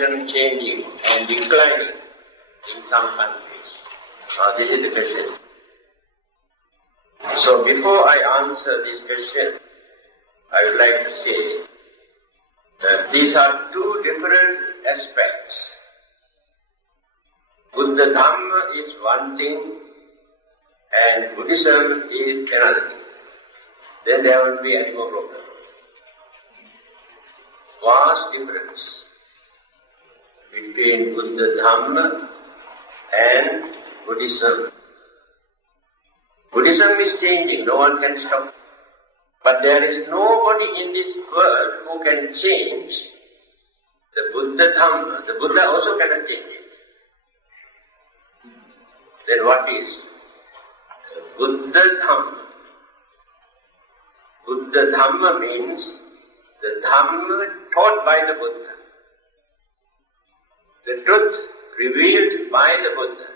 situation changing and declining in some countries? This is the question. So before I answer this question, I would like to say that these are two different aspects. Buddha Dhamma is one thing and Buddhism is another thing. Then there won't be any more problem. Vast difference between Buddha Dhamma and Buddhism. Buddhism is changing, no one can stop. But there is nobody in this world who can change the Buddha Dhamma. The Buddha also cannot change it. Then what is Buddha Dhamma? Buddha Dhamma means the Dhamma taught by the Buddha. The truth revealed by the Buddha.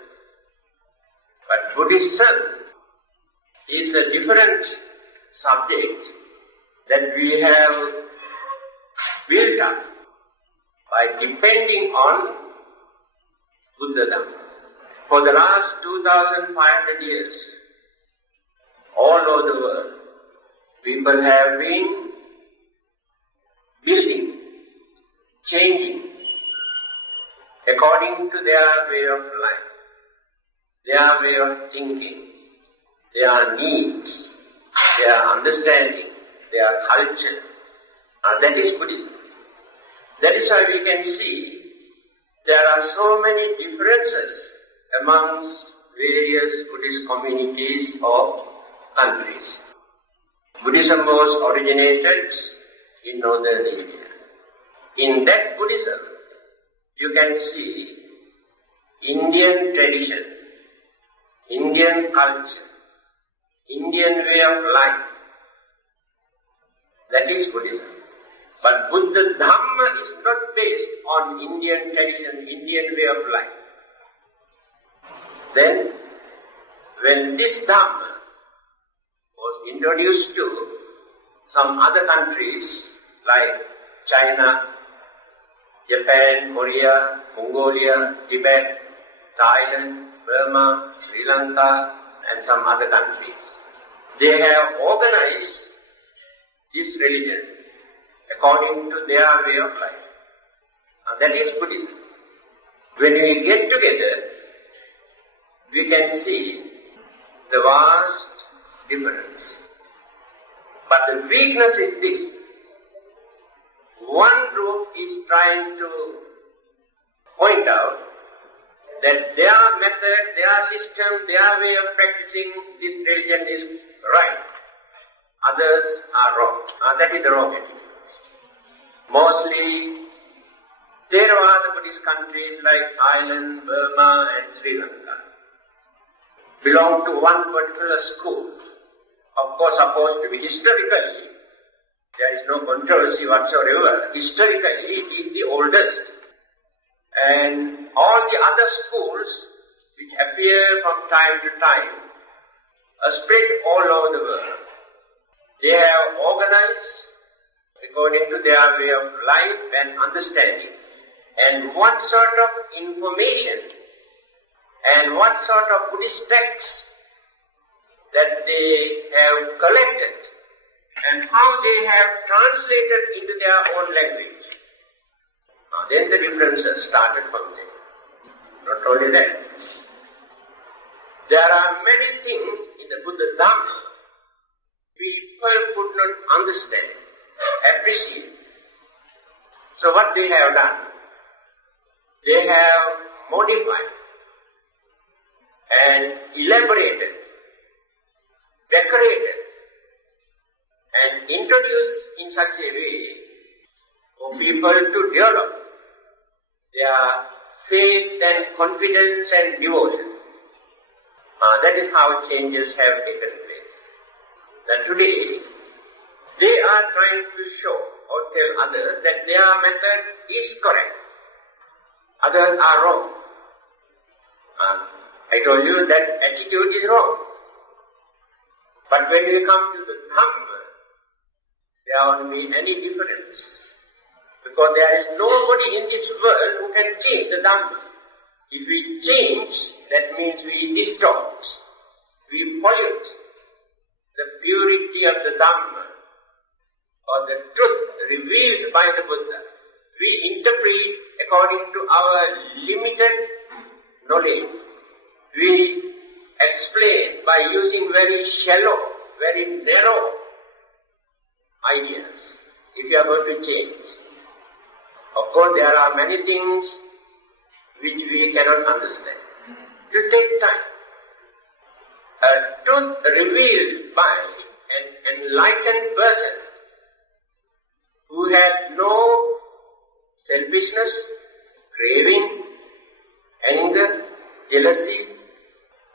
But Buddhism is a different subject that we have built up by depending on Buddha Dhamma. For the last 2,500 years, all over the world, people have been building, changing, according to their way of life, their way of thinking, their needs, their understanding, their culture. That is Buddhism. That is why we can see there are so many differences amongst various Buddhist communities or countries. Buddhism was originated in northern India. In that Buddhism, you can see Indian tradition, Indian culture, Indian way of life. That is Buddhism. But Buddha Dhamma is not based on Indian tradition, Indian way of life. Then, when this Dhamma was introduced to some other countries like China, Japan, Korea, Mongolia, Tibet, Thailand, Burma, Sri Lanka, and some other countries, they have organized this religion according to their way of life. That is Buddhism. When we get together, we can see the vast difference. But the weakness is this. One group is trying to point out that their method, their system, their way of practicing this religion is right. Others are wrong. That is the wrong attitude. Mostly Theravada Buddhist countries like Thailand, Burma and Sri Lanka belong to one particular school. Of course, supposed to be historically, there is no controversy whatsoever. Historically, it is the oldest. And all the other schools which appear from time to time are spread all over the world. They have organized according to their way of life and understanding, and what sort of information and what sort of Buddhist texts that they have collected and how they have translated into their own language. Then the differences started from there. Not only that, there are many things in the Buddha Dhamma people could not understand, appreciate. So what they have done? They have modified and elaborated, decorated and introduced in such a way for people to develop their faith and confidence and devotion. That is how changes have taken place. That today, they are trying to show or tell others that their method is correct. Others are wrong. I told you that attitude is wrong. But when we come to the Dhamma, there won't be any difference. Because there is nobody in this world who can change the Dhamma. If we change, that means we distort, we pollute the purity of the Dhamma or the truth revealed by the Buddha. We interpret according to our limited knowledge. We explain by using very shallow, very narrow ideas, if you are going to change. Of course, there are many things which we cannot understand. It will take time. A truth revealed by an enlightened person who had no selfishness, craving, anger, jealousy,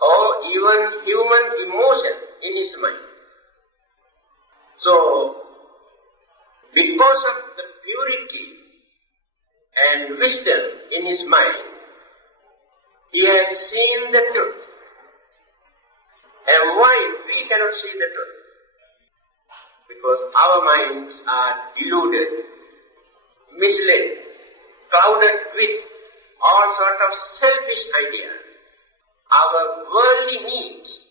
or even human emotion in his mind. So, because of the purity and wisdom in his mind, he has seen the truth. And why we cannot see the truth? Because our minds are deluded, misled, clouded with all sorts of selfish ideas. Our worldly needs,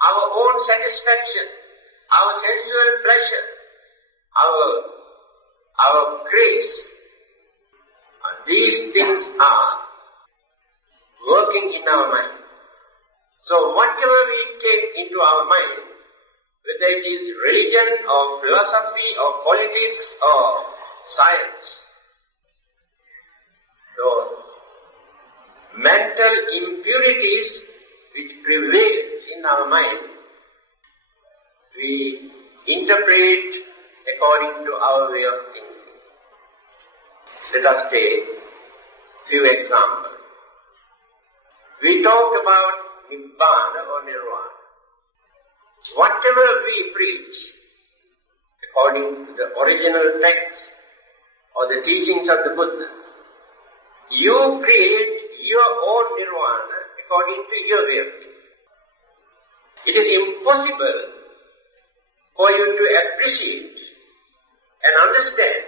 our own satisfaction, our sensual pleasure, our grace, these things are working in our mind. So whatever we take into our mind, whether it is religion or philosophy or politics or science, so mental impurities which prevail in our mind, we interpret according to our way of thinking. Let us take few examples. We talked about Nibbana or Nirvana. Whatever we preach, according to the original text or the teachings of the Buddha, you create your own Nirvana according to your way of thinking. It is impossible for you to appreciate and understand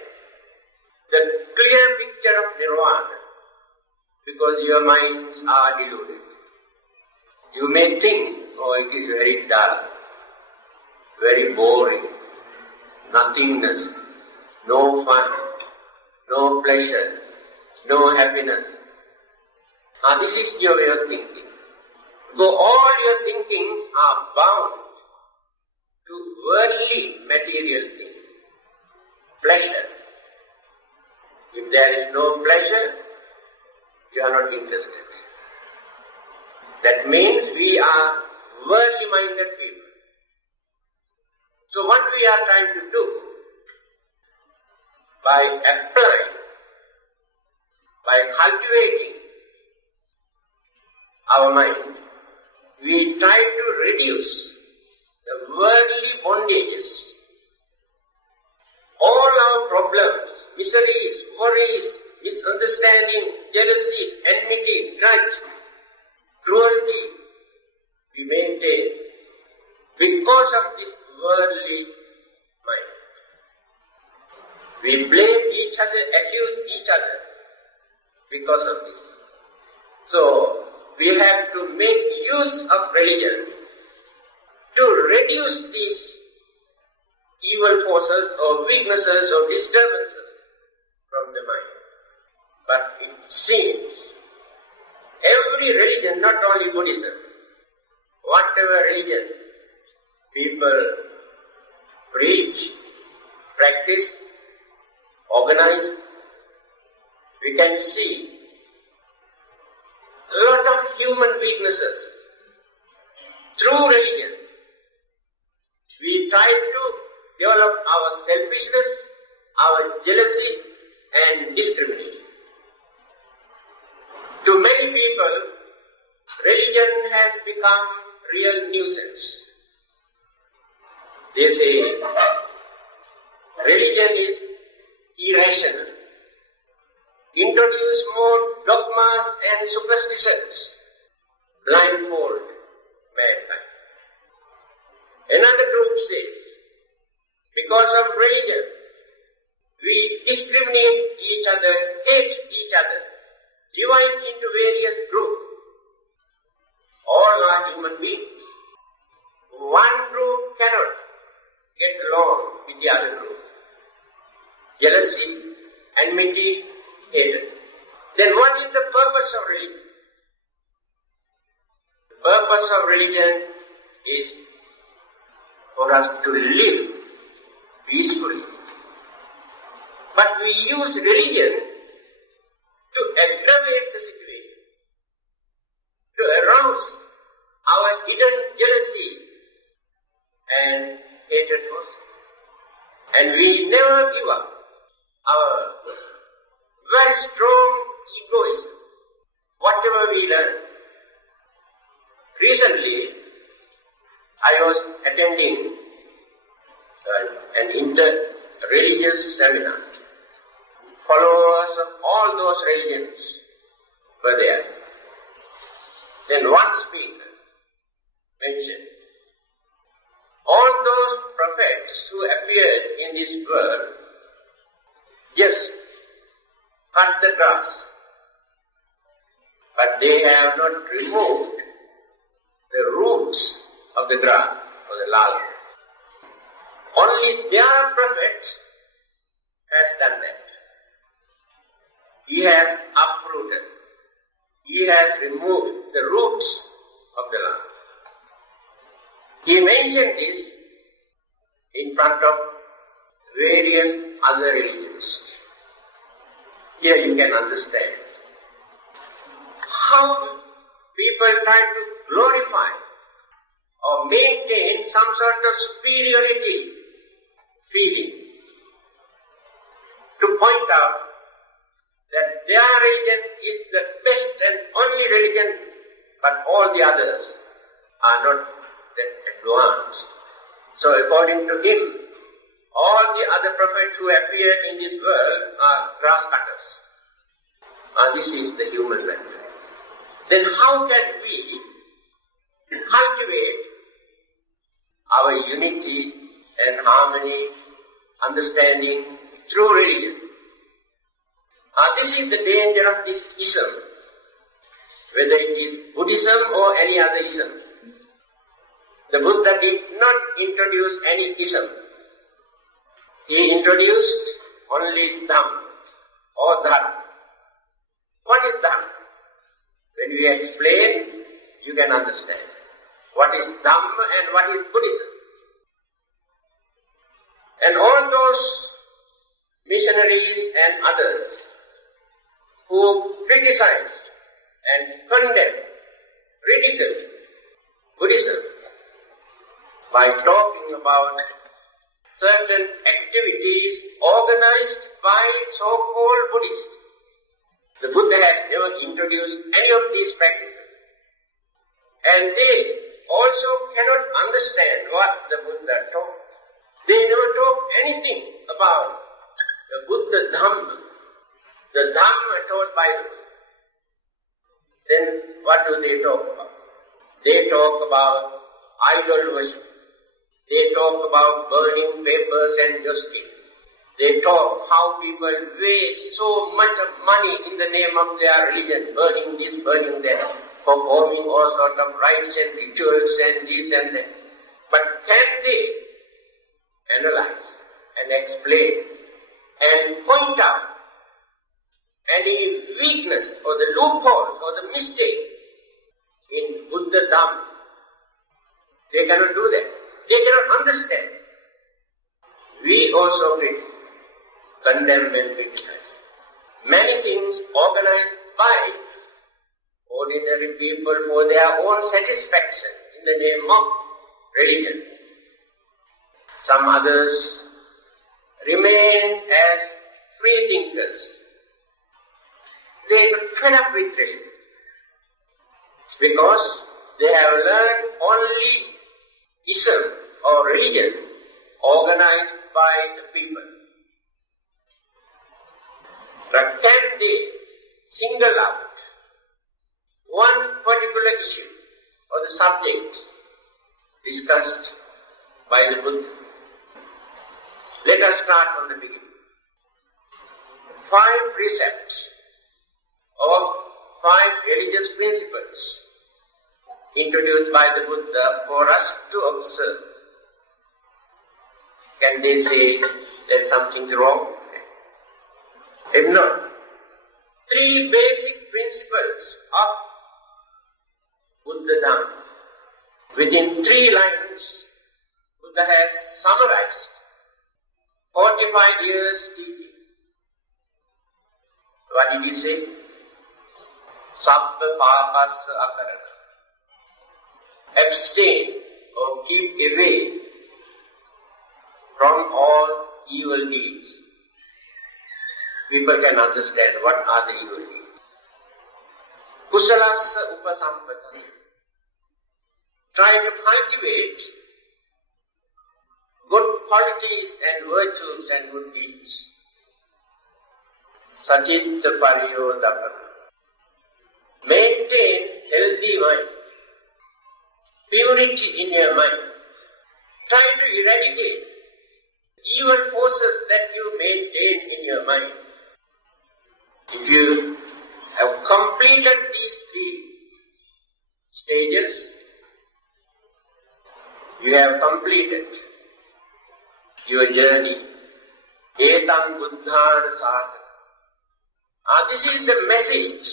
the clear picture of Nirvana because your minds are deluded. You may think, oh, it is very dull, very boring, nothingness, no fun, no pleasure, no happiness. Now this is your way of thinking. So all your thinkings are bound to worldly material things. Pleasure. If there is no pleasure, you are not interested. That means we are worldly minded people. So what we are trying to do, by applying, by cultivating our mind, we try to reduce the worldly bondages, all our problems, miseries, worries, misunderstanding, jealousy, enmity, grudge, cruelty, we maintain because of this worldly mind. We blame each other, accuse each other because of this. So, we have to make use of religion to reduce these evil forces or weaknesses or disturbances from the mind. But it seems every religion, not only Buddhism, whatever religion people preach, practice, organize, we can see a lot of human weaknesses. Through religion, we try to develop our selfishness, our jealousy and discrimination. To many people, religion has become real nuisance. They say, religion is irrational. Introduce more dogmas and superstitions, blindfold mankind. Another group says, because of religion, we discriminate each other, hate each other, divide into various groups. All are human beings. One group cannot get along with the other group. Jealousy, enmity, hatred. Then what is the purpose of religion? The purpose of religion is for us to live peacefully. But we use religion to aggravate the situation, to arouse our hidden jealousy and hatred also. And we never give up our very strong egoism, whatever we learn. Recently, I was attending an inter-religious seminar. Followers of all those religions were there. Then one speaker mentioned, all those prophets who appeared in this world, yes, cut the grass, but they have not removed the roots of the grass or the lala. Only their prophet has done that. He has uprooted, he has removed the roots of the lala. He mentioned this in front of various other religions. Here you can understand how people try to glorify or maintain some sort of superiority feeling, to point out that their religion is the best and only religion, but all the others are not that advanced. So according to him, all the other prophets who appeared in this world are grass cutters. This is the human mentality. Then how can we cultivate our unity and harmony, understanding through religion? This is the danger of this ism, whether it is Buddhism or any other ism. The Buddha did not introduce any ism. He introduced only Dhamma or Dhamma. What is Dhamma? When we explain, you can understand. What is Dhamma and what is Buddhism? And all those missionaries and others who criticized and condemned, ridiculed Buddhism by talking about certain activities organized by so-called Buddhists. The Buddha has never introduced any of these practices. And they also cannot understand what the Buddha taught. They never talk anything about the Buddha Dhamma, the Dhamma taught by the Buddha. Then what do they talk about? They talk about idol worship. They talk about burning papers and justice. They talk how people waste so much of money in the name of their religion, burning this, burning that, performing all sorts of rites and rituals and this and that. But can they analyze and explain and point out any weakness or the loopholes or the mistake in Buddha Dhamma? They cannot do that. They cannot understand. We also condemn and criticize. Many things organized by ordinary people for their own satisfaction in the name of religion. Some others remain as free thinkers. They got fed up with religion because they have learned only ism or religion organized by the people. But can they single out one particular issue or the subject discussed by the Buddha? Let us start from the beginning. 5 precepts or 5 religious principles introduced by the Buddha for us to observe. Can they say there's something wrong? If not, 3 basic principles of Buddha Dhamma. Within 3 lines, Buddha has summarized 45 years teaching. What did he say? Sabba papassa akarana. Abstain or keep away from all evil deeds. People can understand what are the evil deeds. Kusalassa upasampada. Try to cultivate good qualities and virtues and good deeds. Sachitta pariyodapana. Maintain healthy mind. Purity in your mind. Try to eradicate evil forces that you maintain in your mind. If you have completed these 3 stages, you have completed your journey. Etam buddhana sadhana. This is the message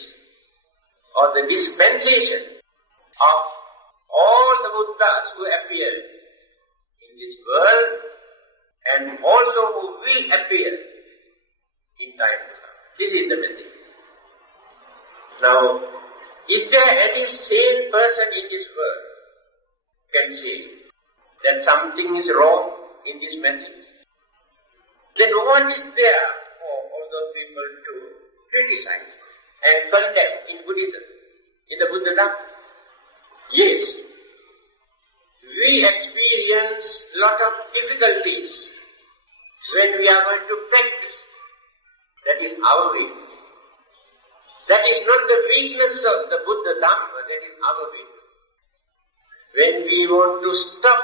or the dispensation of all the Buddhas who appeared in this world and also who will appear in time to come. This is the message. Now, is there any sane person in this world who can say that something is wrong in this message? Then what is there for all those people to criticize and condemn in Buddhism, in the Buddha Dhamma? Yes, we experience lot of difficulties when we are going to practice. That is our weakness. That is not the weakness of the Buddha Dhamma, that is our weakness. When we want to stop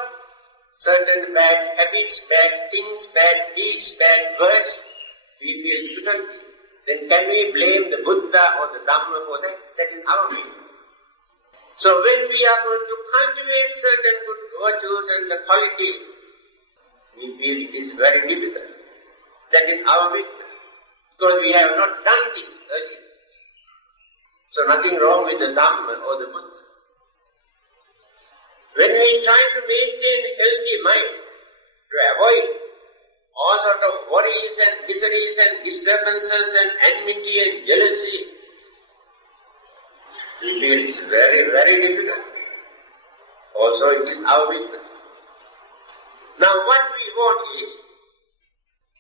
certain bad habits, bad things, bad deeds, bad words, we feel difficulty. Then can we blame the Buddha or the Dhamma for that? That is our weakness. So when we are going to cultivate certain good virtues and the qualities, we feel it is very difficult. That is our weakness. Because we have not done this earlier. So nothing wrong with the Dhamma or the Buddha. When we try to maintain a healthy mind, to avoid all sort of worries and miseries and disturbances and enmity and jealousy, we feel it is very, very difficult. Also it is our weakness. Now what we want is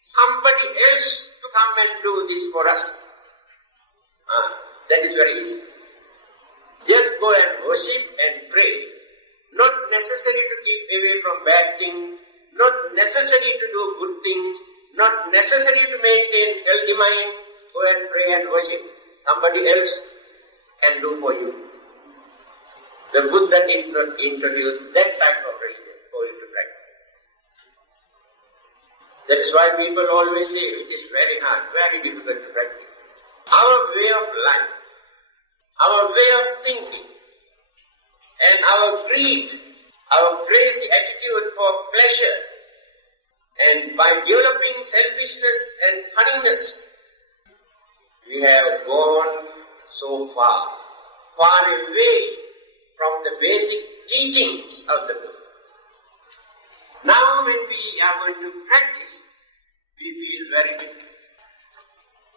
somebody else to come and do this for us. That is very easy. Just go and worship and pray. Not necessary to keep away from bad things, not necessary to do good things, not necessary to maintain healthy mind. Go and pray and worship. Somebody else can do for you. The Buddha did not introduce that type of religion for you to practice. That is why people always say it is very hard, very difficult to practice. Our way of life, our way of thinking, and our greed, our crazy attitude for pleasure, and by developing selfishness and cunningness, we have gone so far, far away from the basic teachings of the Buddha. Now when we are going to practice, we feel very different.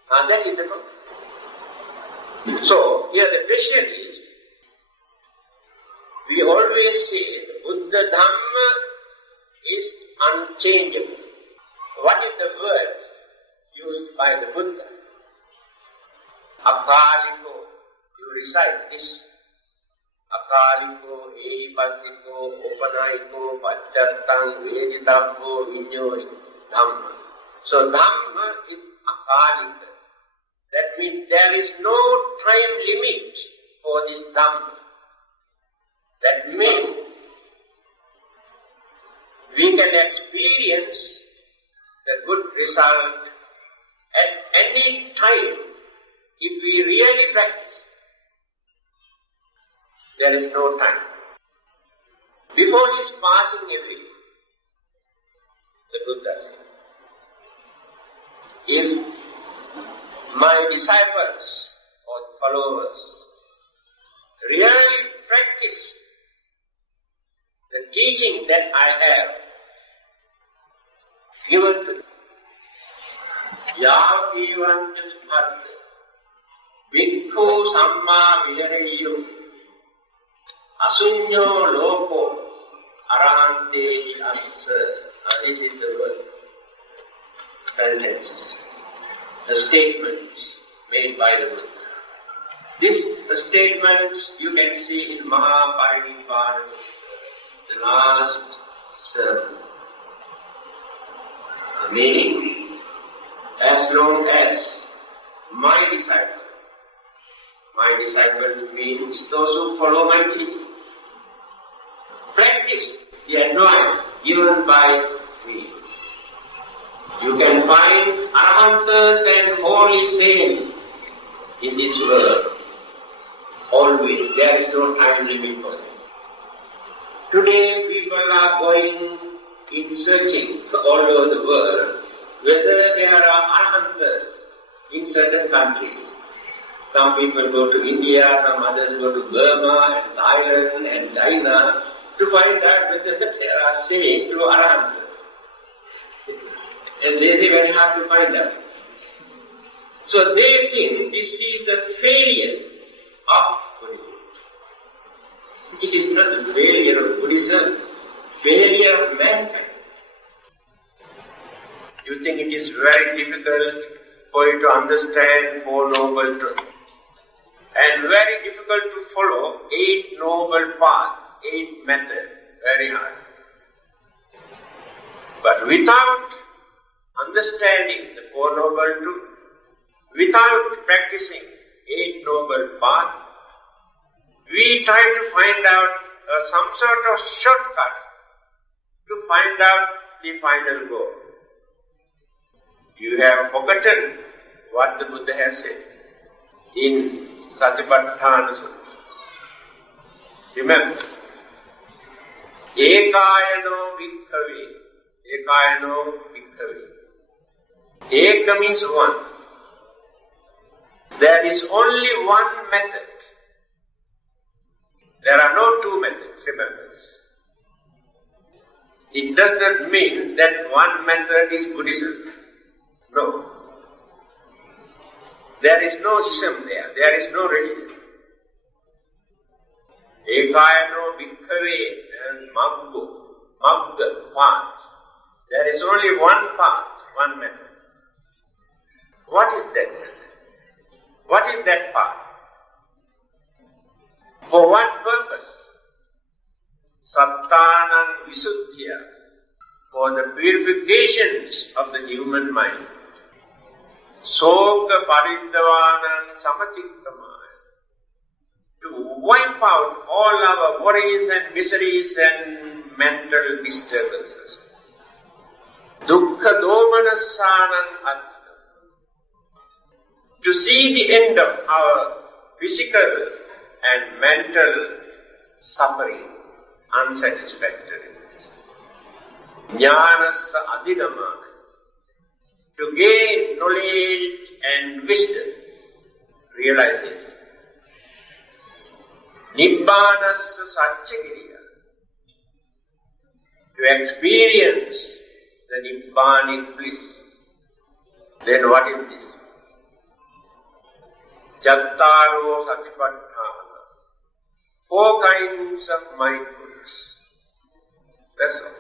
That is the problem. So, here the question is, we always say the Buddha Dhamma is unchangeable. What is the word used by the Buddha? Akaliko. You recite this. Akaliko, Epasiko, Opanaiko, Pachattam, Veditabbo, Vinyori, Dhamma. So Dhamma is Akalika. That means there is no time limit for this Dhamma. That means we can experience the good result at any time, if we really practice, there is no time. Before his passing away, the Buddha said, if my disciples or followers really practice the teaching that I have given to them, Yāvīvanta Subhadda Bhikkhu Samma Vihariyo Asunyo Loko Arahantehi Assa. This is the word. Sentence. The statement made by the Buddha. This statement you can see in Mahaparinibbana, the last sermon. Meaning, as long as my disciple means those who follow my teaching, practice the advice given by me. You can find Arahantas and holy saints in this world. Always. There is no time limit for them. Today people are going in searching all over the world whether there are Arahantas in certain countries. Some people go to India, some others go to Burma and Thailand and China to find out whether there are saints through Arahantas. And they say very hard to find out. So they think this is the failure of Buddhism. It is not the failure of Buddhism, failure of mankind. You think it is very difficult for you to understand Four Noble Truths, and very difficult to follow Eight Noble Paths, Eight Methods, very hard. But without understanding the Four Noble Truths, without practicing Eight Noble Paths, we try to find out some sort of shortcut to find out the final goal. You have forgotten what the Buddha has said in Satipatthana Sutta. Remember, Ekayano Bhikkhave, Ekayano Bhikkhave. Eka means one. There is only one method. There are no two methods, remember this. It does not mean that one method is Buddhism. No. There is no ism there. There is no religion. Ekayano Bhikkhave and Magga, path. There is only one path, one method. What is that method? What is that path? For what purpose? Sattanam Visuddhya, for the purifications of the human mind. Soka Pariddavanam Samachittamaya, to wipe out all our worries and miseries and mental disturbances. Dukkha Domanassanam Attham, to see the end of our physical and mental suffering, unsatisfactoriness. Jnanassa adhigamana, to gain knowledge and wisdom, realization. Nibbanassa satchakiriya, to experience the Nibbanic bliss. Then what is this? Jattaro Satipatthana, four kinds of mindfulness. That's all.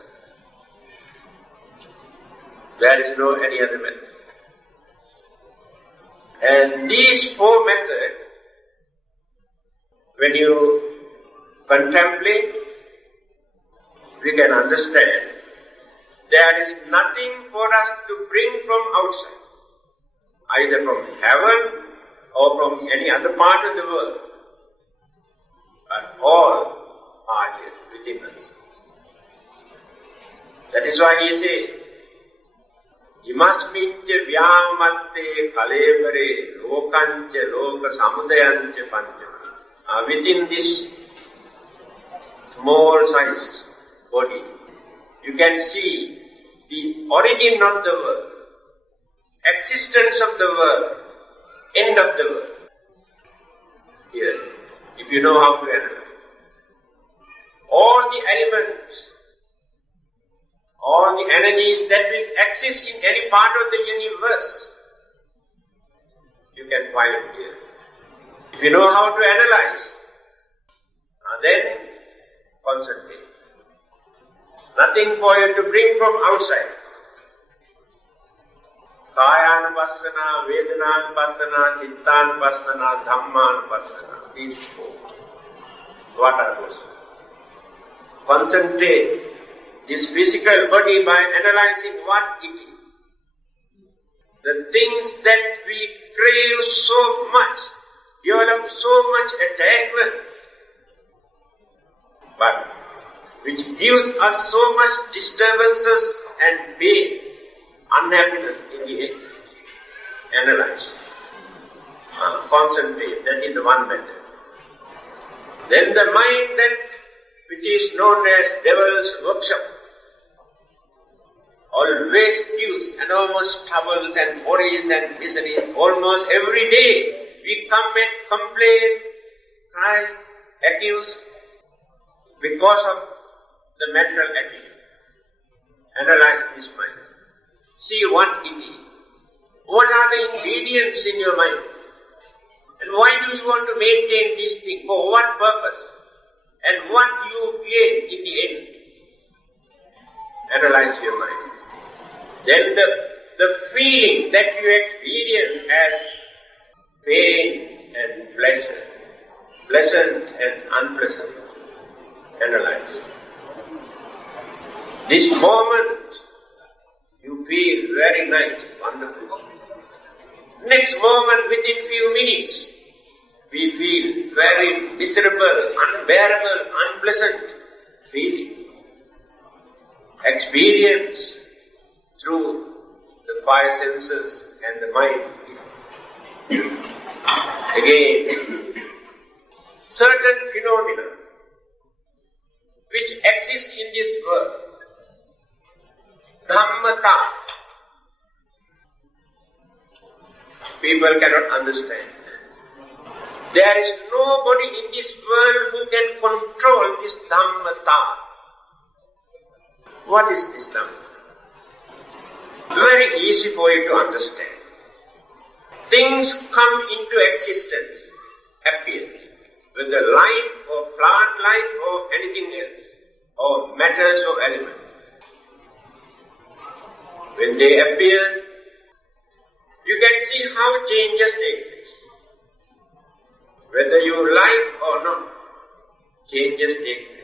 There is no any other method. And these four methods, when you contemplate, we can understand there is nothing for us to bring from outside, either from heaven or from any other part of the world, but all are here within us. That is why he says, Imasmicca vyamatte kalevare lokancha loka samudayancha pancha. Within this small size body, you can see the origin of the world, existence of the world, end of the world. Here, if you know how to analyze. All the elements, all the energies that will exist in any part of the universe, you can find here. If you know how to analyze, then concentrate. Nothing for you to bring from outside. Kaya-anupassana, Vedana-anupassana, Chitta-anupassana, Dhamma-anupassana. These four. What are those? Concentrate this physical body by analyzing what it is. The things that we crave so much, develop so much attachment, but which gives us so much disturbances and pain, unhappiness in the end. Analyze. Concentrate. That is the one method. Then the mind that which is known as devil's workshop always gives enormous troubles and worries and miseries. Almost every day we come and complain, cry, accuse because of the mental attitude. Analyze this mind. See what it is. What are the ingredients in your mind? And why do you want to maintain this thing? For what purpose? And what you gain in the end? Analyze your mind. Then the feeling that you experience as pain and pleasure, pleasant and unpleasant. Analyze. This moment you feel very nice, wonderful. Next moment, within few minutes, we feel very miserable, unbearable, unpleasant feeling. Experience through the five senses and the mind. Again, certain phenomena which exist in this world, Dhammata, people cannot understand. There is nobody in this world who can control this Dhammata. What is this Dhamma? Very easy for you to understand. Things come into existence, appear, whether life or plant life or anything else, or matters or elements. When they appear, you can see how changes take place. Whether you like or not, changes take place.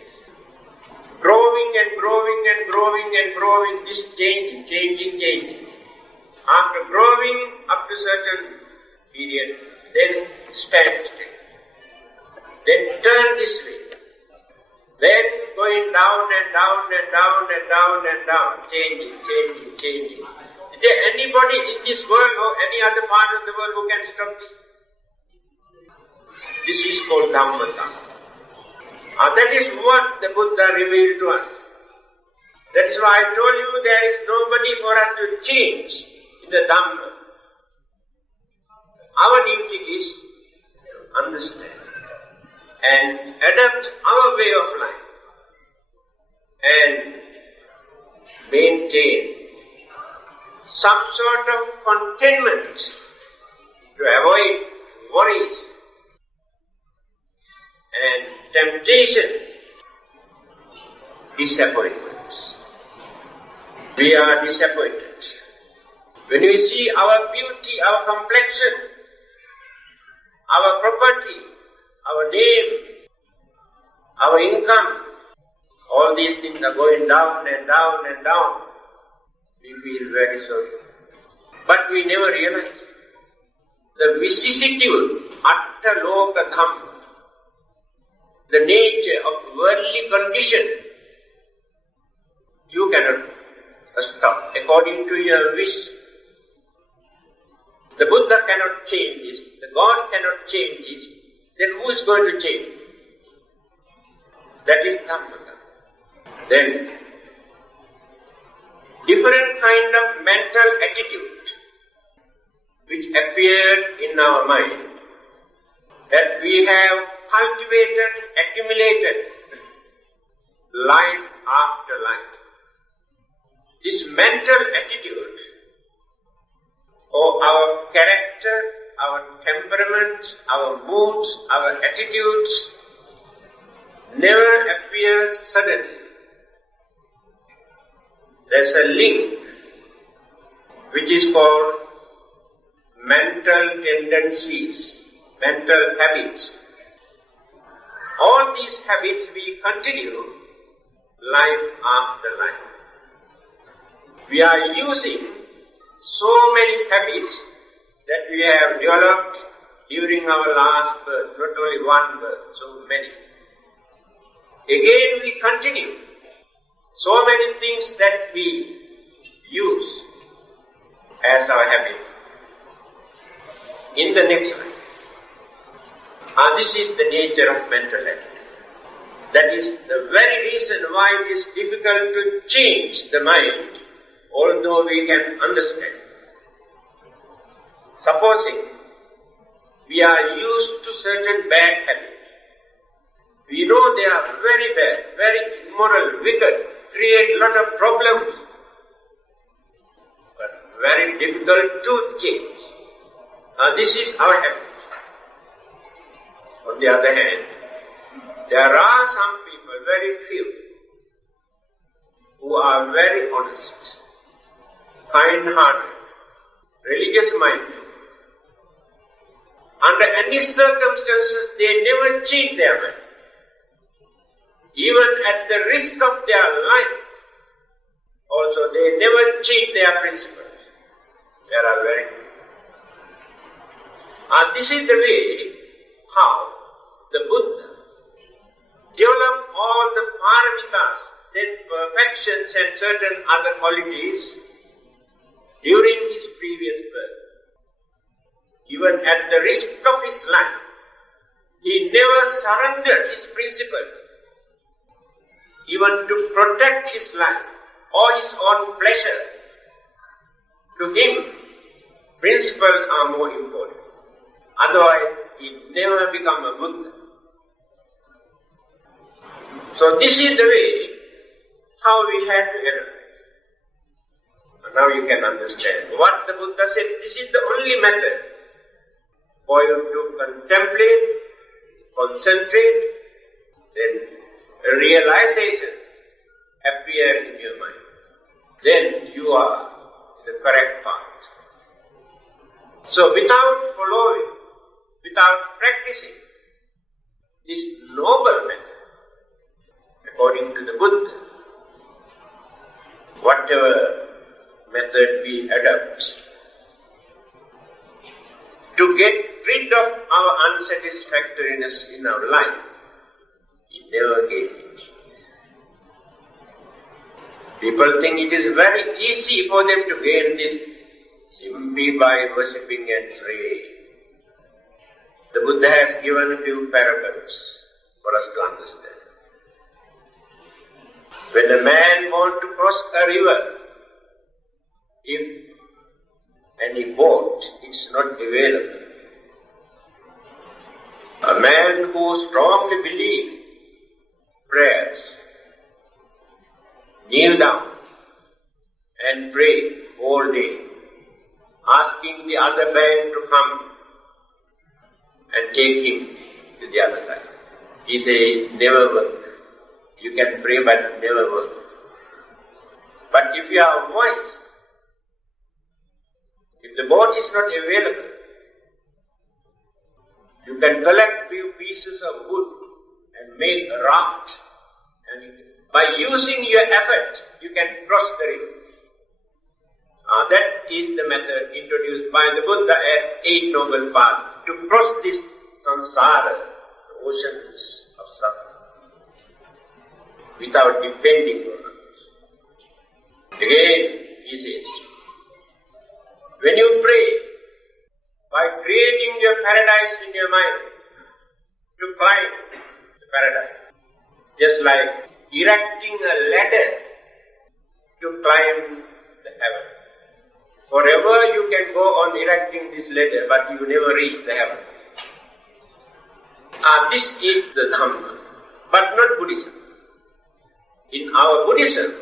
Growing and growing and growing and growing, this changing. After growing up to certain period, then stand still. Then turn this way. Then going down and down and down and down and down, changing. Is there anybody in this world or any other part of the world who can stop this? This is called Dhammata. That is what the Buddha revealed to us. That is why I told you there is nobody for us to change in the Dhamma. Our duty is to understand and adapt our way of life and maintain some sort of contentment to avoid worries and temptation, disappointments. We are disappointed. When we see our beauty, our complexion, our property, our name, our income, all these things are going down and down and down. We feel very sorry. But we never realize the vicissitude, atta loka dhamma, the nature of worldly condition. You cannot stop according to your wish. the Buddha cannot change this, the God cannot change this, then who is going to change? That is Dhamma. Then, different kind of mental attitude which appeared in our mind, that we have cultivated, accumulated life after life. This mental attitude, or our character, our temperament, our moods, our attitudes, never appears suddenly. There's a link which is called mental tendencies, mental habits. All these habits we continue life after life. We are using so many habits that we have developed during our last birth, not only one birth, so many. Again we continue so many things that we use as our habit in the next life. This is the nature of mental attitude. That is the very reason why it is difficult to change the mind, although we can understand. Supposing we are used to certain bad habits, we know they are very bad, very immoral, wicked, create a lot of problems, but very difficult to change. This is our habit. On the other hand, there are some people, very few, who are very honest, kind-hearted, religious-minded. Under any circumstances, they never cheat their mind. Even at the risk of their life, also they never cheat their principles. There are very few. This is the way how the Buddha developed all the paramitas, then perfections and certain other qualities during his previous birth. Even at the risk of his life, he never surrendered his principles, even to protect his life or his own pleasure. To him, principles are more important. Otherwise, he never become a Buddha. So this is the way how we have to analyze. And now you can understand what the Buddha said. This is the only method for you to contemplate, concentrate, then a realization appear in your mind. Then you are the correct path. So without following, without practicing this noble method, according to the Buddha, whatever method we adopt, to get rid of our unsatisfactoriness in our life, we never get it. People think it is very easy for them to gain this simply by worshipping and praying. The Buddha has given a few parables for us to understand. When a man wants to cross a river, if any boat is not available, a man who strongly believes prayers, kneel down and pray all day, asking the other man to come and take him to the other side. He says, never work. You can pray but never work. But if you are wise, if the boat is not available, you can collect few pieces of wood and make a raft, and by using your effort, you can cross the river. That is the method introduced by the Buddha as Eight Noble Paths, to cross this samsara, the oceans of suffering, without depending on others. Again, he says, when you pray, paradise in your mind, to climb the paradise. Just like erecting a ladder to climb the heaven. Forever you can go on erecting this ladder, but you never reach the heaven. This is the Dhamma, but not Buddhism. In our Buddhism,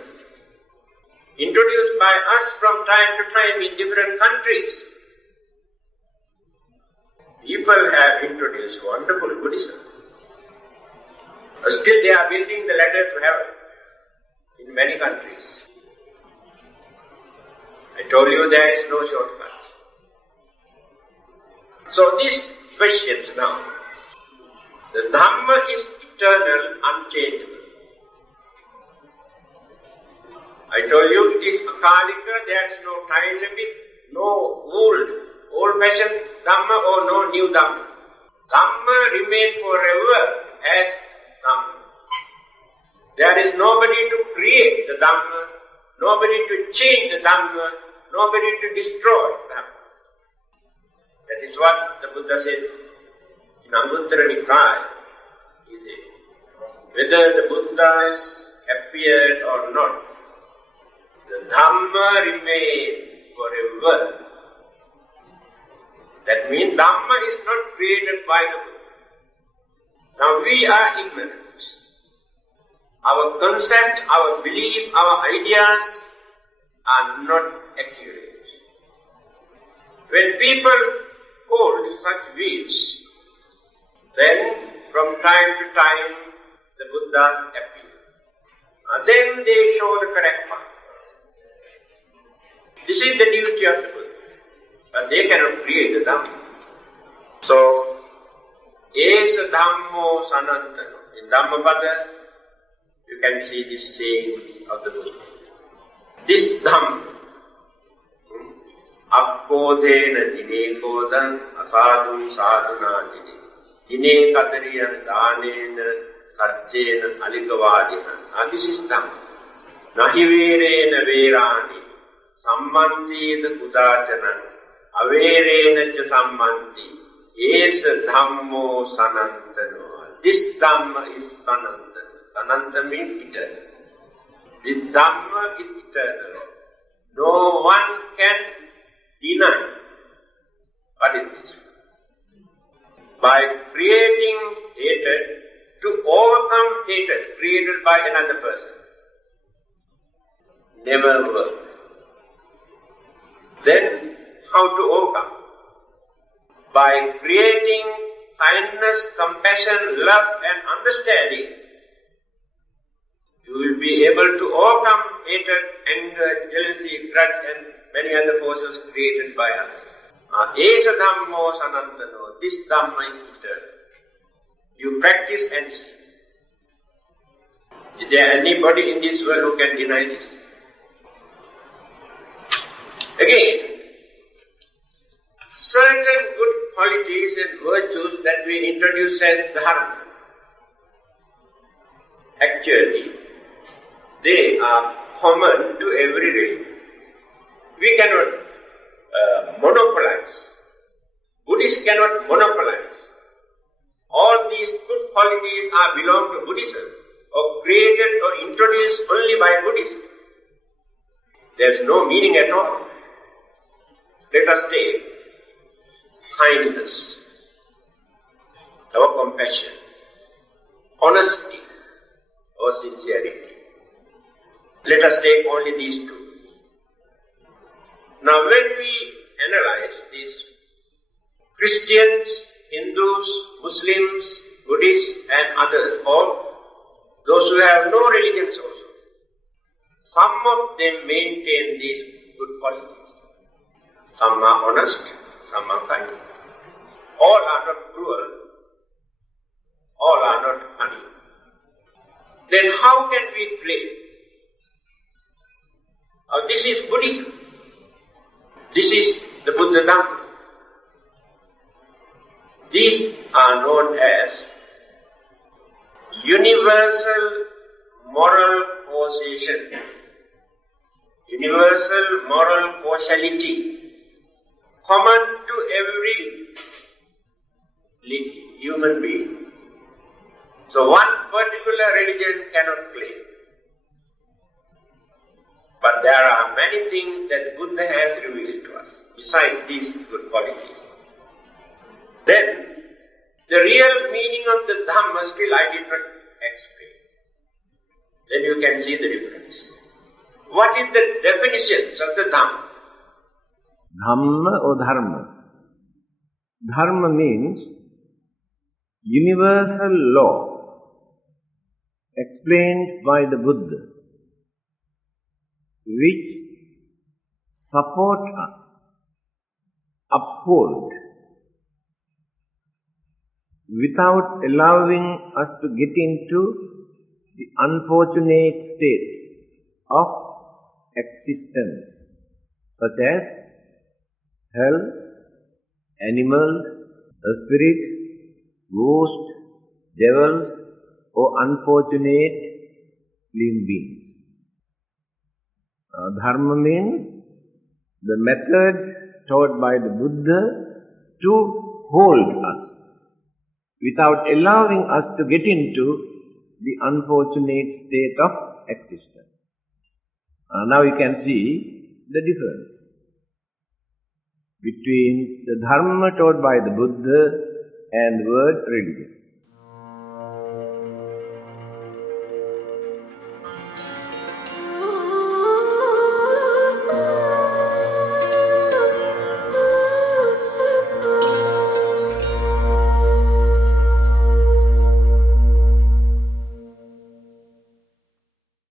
introduced by us from time to time in different countries, people have introduced wonderful Buddhism. Still they are building the ladder to heaven in many countries. I told you there is no shortcut. So these questions now. The Dhamma is eternal, unchangeable. I told you it is akalika, there is no time limit, no old-fashioned Dhamma or no new Dhamma. Dhamma remains forever as Dhamma. There is nobody to create the Dhamma, nobody to change the Dhamma, nobody to destroy Dhamma. That is what the Buddha said in Anguttara Nikaya. He said, whether the Buddhas appeared or not, the Dhamma remains forever. That means Dhamma is not created by the Buddha. Now we are ignorant. Our concept, our belief, our ideas are not accurate. When people hold such views, then from time to time the Buddhas appear. And then they show the correct path. This is the duty of the Buddha. But they cannot create the Dhamma. So, Esa Dhammo Sanantano. In Dhammapada, you can see this saying of the Buddha. This Dhamma, Appodena Dine Kodan, Asadun Sadhuna Dine. Dine Katariyan Dhanena Sarjena Aligavadina. This is Dhamma. Nahiverena Verani. Sammanti Kudachanan. Averena cha sammanti. Esa Dhammo Sanantano. This Dhamma is Sanantano. Sanantana means eternal. This Dhamma is eternal. No one can deny what it is. By creating hatred, to overcome hatred created by another person, never work. Then, how to overcome? By creating kindness, compassion, love and understanding, you will be able to overcome hatred, anger, jealousy, grudge and many other forces created by others. Esa Dhammo Sanantano. This Dhamma is eternal. You practice and see. Is there anybody in this world who can deny this? Again, certain good qualities and virtues that we introduce as Dharma, actually, they are common to every religion. We cannot monopolize. Buddhists cannot monopolize. All these good qualities belong to Buddhism, or created or introduced only by Buddhism. There is no meaning at all. Let us take kindness, or compassion, honesty or sincerity. Let us take only these two. Now when we analyze these, Christians, Hindus, Muslims, Buddhists and others, all those who have no religions also, some of them maintain these good qualities. Some are honest, some are kind. All are not cruel, all are not cunning. Then how can we claim? This is Buddhism. This is the Buddha Dhamma. These are known as universal moral causation, universal moral causality, common to every human being. So one particular religion cannot claim. But there are many things that Buddha has revealed to us, besides these good qualities. Then, the real meaning of the Dhamma still I did not explain. Then you can see the difference. What is the definitions of the Dhamma? Dhamma or Dharma? Dharma means universal law explained by the Buddha, which support us, uphold, without allowing us to get into the unfortunate state of existence, such as hell, animals, a spirit, ghost, devils, or unfortunate living beings. Dharma means the method taught by the Buddha to hold us without allowing us to get into the unfortunate state of existence. Now you can see the difference between the Dharma taught by the Buddha and the word religion.